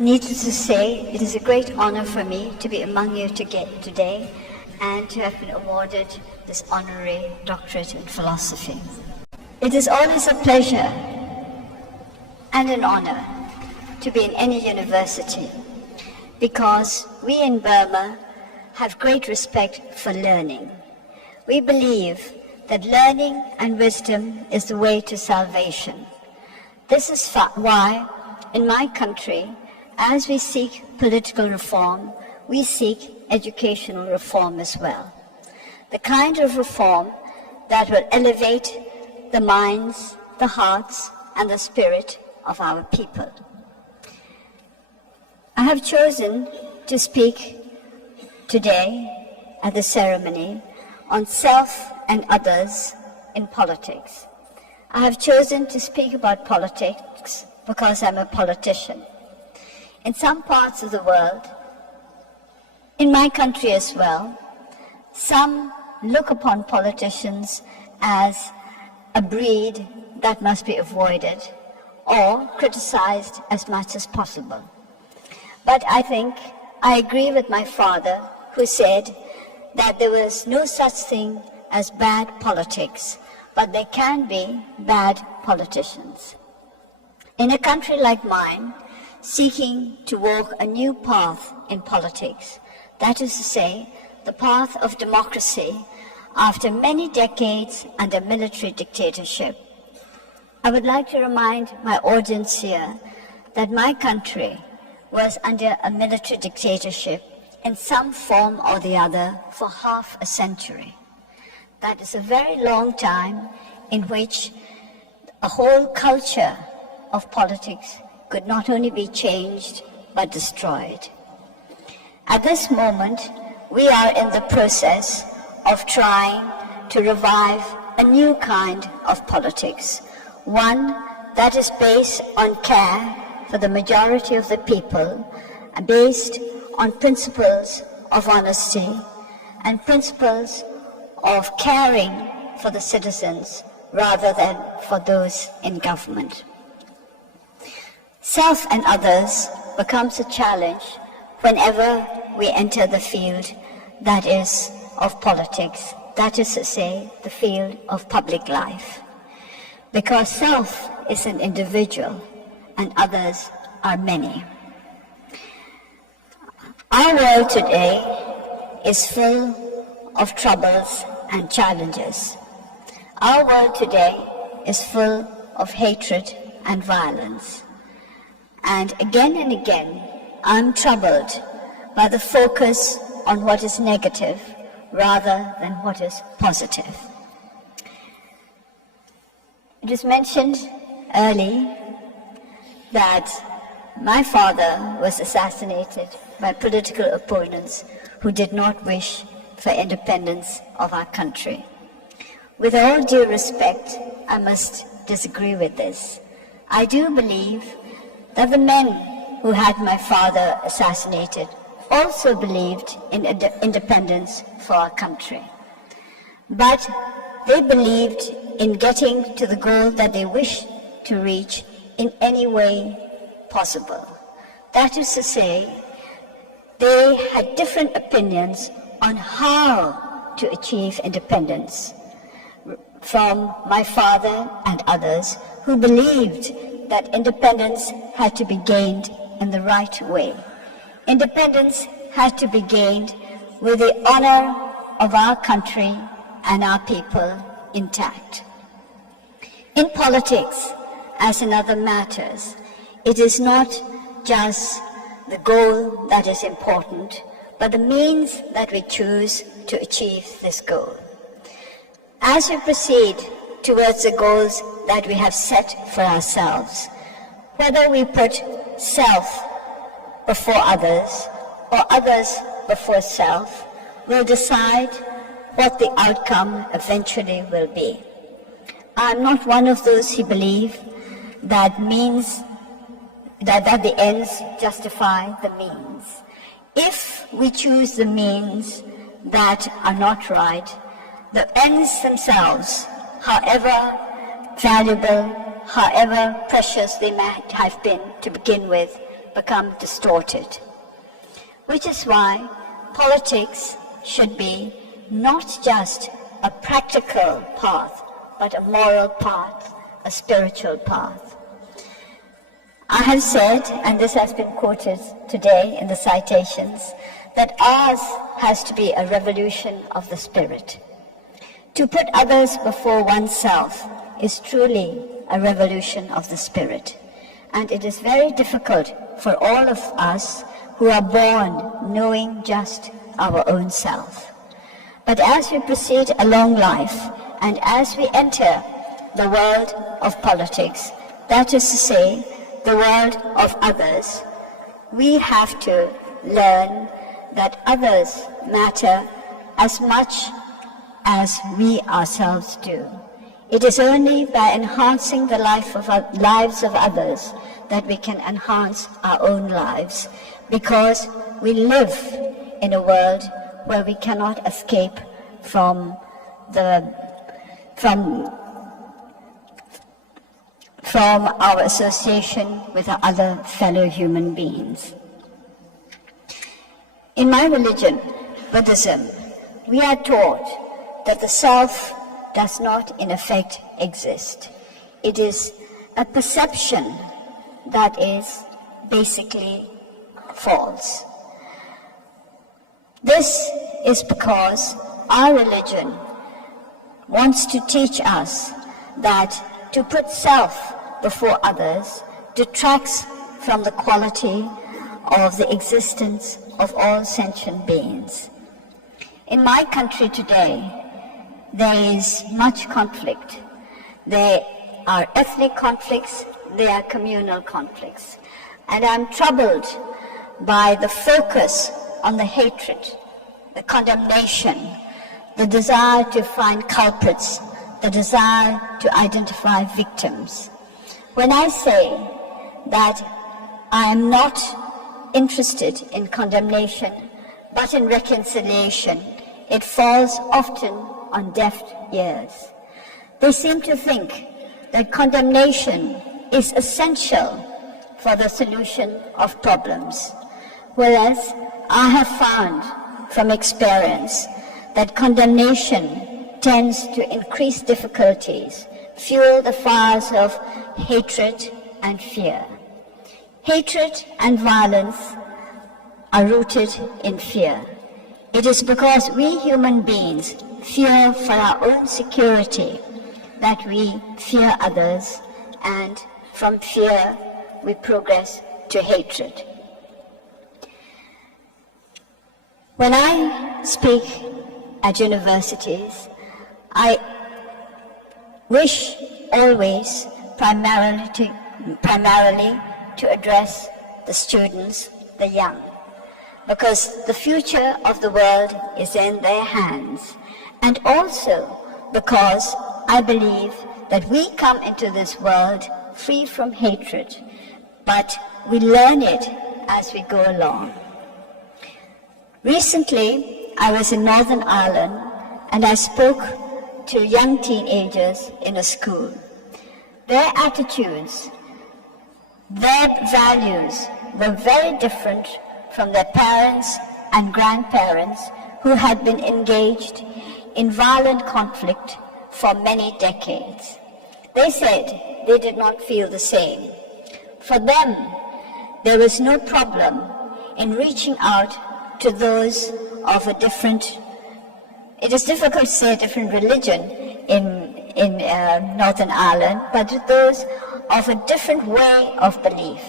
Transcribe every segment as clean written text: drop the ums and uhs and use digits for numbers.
Needless to say, it is a great honor for me to be among you today and to have been awarded this honorary doctorate in philosophy. It is always a pleasure and an honor to be in any university because we in Burma have great respect for learning. We believe that learning and wisdom is the way to salvation. This is why in my country, as we seek political reform, we seek educational reform as well. The kind of reform that will elevate the minds, the hearts, and the spirit of our people. I have chosen to speak today at the ceremony on self and others in politics. I have chosen to speak about politics because I'm a politician. In some parts of the world, in my country as well, some look upon politicians as a breed that must be avoided or criticized as much as possible. But I think I agree with my father, who said that there was no such thing as bad politics, but there can be bad politicians. In a country like mine, seeking to walk a new path in politics, that is to say, the path of democracy after many decades under military dictatorship, I would like to remind my audience here that my country was under a military dictatorship in some form or the other for half a century. That is a very long time in which a whole culture of politics could not only be changed but destroyed. At this moment, we are in the process of trying to revive a new kind of politics, one that is based on care for the majority of the people, and based on principles of honesty and principles of caring for the citizens rather than for those in government. Self and others becomes a challenge whenever we enter the field that is of politics, that is to say, the field of public life. Because self is an individual and others are many. Our world today is full of troubles and challenges. Our world today is full of hatred and violence. And again, I'm troubled by the focus on what is negative rather than what is positive. It was mentioned early that my father was assassinated by political opponents who did not wish for independence of our country. With all due respect, I must disagree with this. I do believe that the men who had my father assassinated also believed in independence for our country. But they believed in getting to the goal that they wished to reach in any way possible. That is to say, they had different opinions on how to achieve independence from my father and others who believed that independence had to be gained in the right way. Independence had to be gained with the honor of our country and our people intact. In politics, as in other matters, it is not just the goal that is important, but the means that we choose to achieve this goal. As we proceed towards the goals that we have set for ourselves, whether we put self before others or others before self, will decide what the outcome eventually will be. I'm not one of those who believe that the ends justify the means. If we choose the means that are not right, the ends themselves, however valuable, however precious they might have been to begin with, become distorted. Which is why politics should be not just a practical path, but a moral path, a spiritual path. I have said, and this has been quoted today in the citations, that ours has to be a revolution of the spirit. To put others before oneself is truly a revolution of the spirit. And it is very difficult for all of us who are born knowing just our own self. But as we proceed along life, and as we enter the world of politics, that is to say, the world of others, we have to learn that others matter as much as we ourselves do. It is only by enhancing the lives of others that we can enhance our own lives, because we live in a world where we cannot escape from our association with our other fellow human beings. In my religion, Buddhism, we are taught that the self does not in effect exist. It is a perception that is basically false. This is because our religion wants to teach us that to put self before others detracts from the quality of the existence of all sentient beings. In my country today, there is much conflict. There are ethnic conflicts, there are communal conflicts. And I'm troubled by the focus on the hatred, the condemnation, the desire to find culprits, the desire to identify victims. When I say that I am not interested in condemnation, but in reconciliation, it falls often on deaf ears. They seem to think that condemnation is essential for the solution of problems, whereas I have found from experience that condemnation tends to increase difficulties, fuel the fires of hatred and fear. Hatred and violence are rooted in fear. It is because we human beings fear for our own security that we fear others, and from fear we progress to hatred. When I speak at universities, I wish always primarily to address the students, the young, because the future of the world is in their hands, and also because I believe that we come into this world free from hatred, but we learn it as we go along. Recently, I was in Northern Ireland and I spoke to young teenagers in a school. Their attitudes, their values were very different from their parents and grandparents who had been engaged in violent conflict for many decades. They said they did not feel the same. For them, there was no problem in reaching out to those of a different, it is difficult to say a different religion in Northern Ireland, but to those of a different way of belief.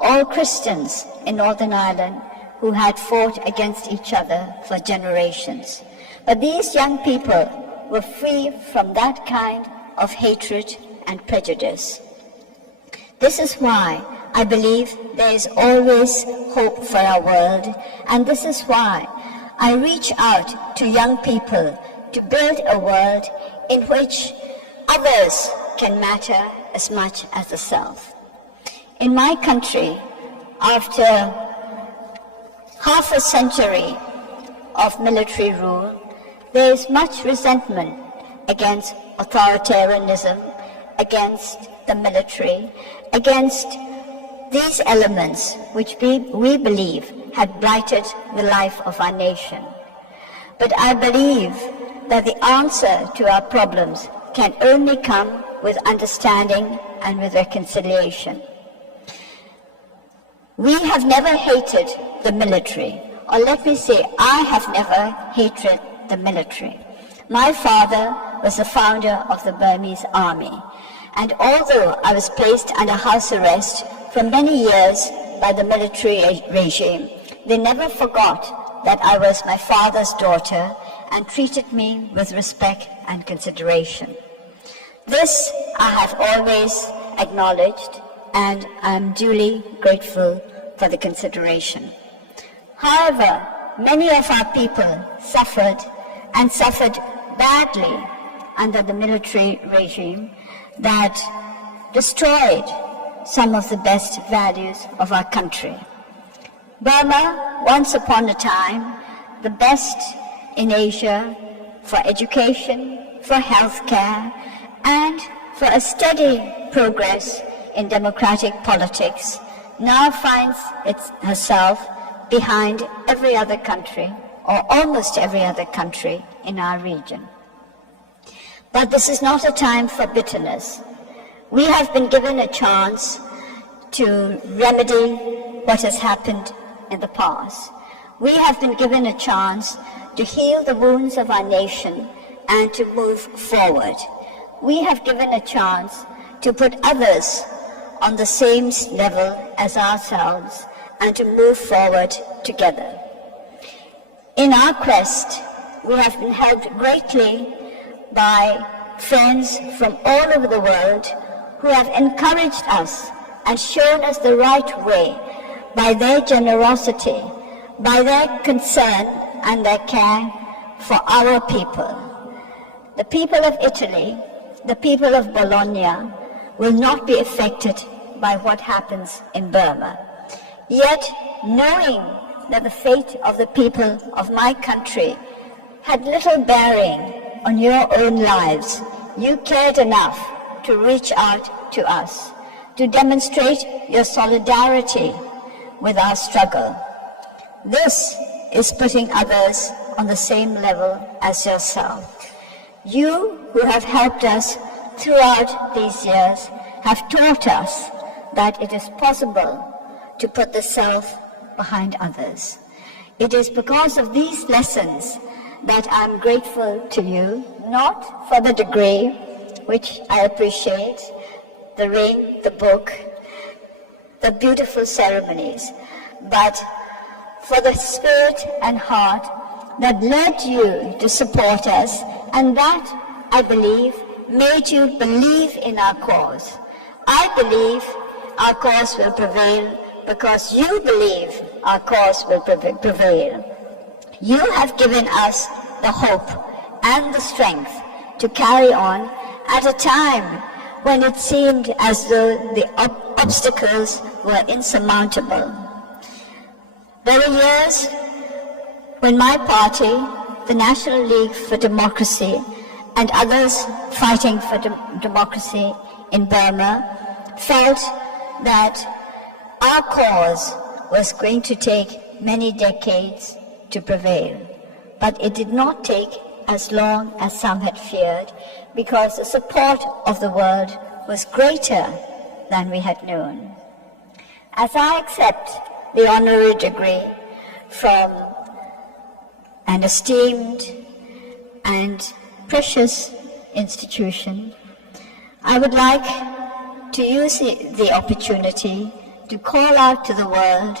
All Christians in Northern Ireland who had fought against each other for generations. But these young people were free from that kind of hatred and prejudice. This is why I believe there is always hope for our world, and this is why I reach out to young people to build a world in which others can matter as much as the self. In my country, after half a century of military rule, there is much resentment against authoritarianism, against the military, against these elements which we believe had blighted the life of our nation. But I believe that the answer to our problems can only come with understanding and with reconciliation. We have never hated the military, or let me say, I have never hated the military. My father was the founder of the Burmese army, and although I was placed under house arrest for many years by the military regime, they never forgot that I was my father's daughter and treated me with respect and consideration. This I have always acknowledged, and I am duly grateful for the consideration. However, many of our people suffered and suffered badly under the military regime that destroyed some of the best values of our country. Burma, once upon a time, the best in Asia for education, for healthcare, and for a steady progress in democratic politics, now finds herself behind every other country, or almost every other country in our region. But this is not a time for bitterness. We have been given a chance to remedy what has happened in the past. We have been given a chance to heal the wounds of our nation and to move forward. We have given a chance to put others on the same level as ourselves and to move forward together. In our quest, we have been helped greatly by friends from all over the world who have encouraged us and shown us the right way by their generosity, by their concern and their care for our people. The people of Italy, the people of Bologna will not be affected by what happens in Burma. Yet, knowing that the fate of the people of my country had little bearing on your own lives, you cared enough to reach out to us, to demonstrate your solidarity with our struggle. This is putting others on the same level as yourself. You who have helped us throughout these years have taught us that it is possible to put the self behind others. It is because of these lessons that I am grateful to you, not for the degree, which I appreciate, the ring, the book, the beautiful ceremonies, but for the spirit and heart that led you to support us, and that, I believe, made you believe in our cause. I believe our cause will prevail because you believe our cause will prevail. You have given us the hope and the strength to carry on at a time when it seemed as though the obstacles were insurmountable. There were years when my party, the National League for Democracy, and others fighting for democracy in Burma felt that our cause was going to take many decades to prevail. But it did not take as long as some had feared, because the support of the world was greater than we had known. As I accept the honorary degree from an esteemed and precious institution, I would like to use the opportunity to call out to the world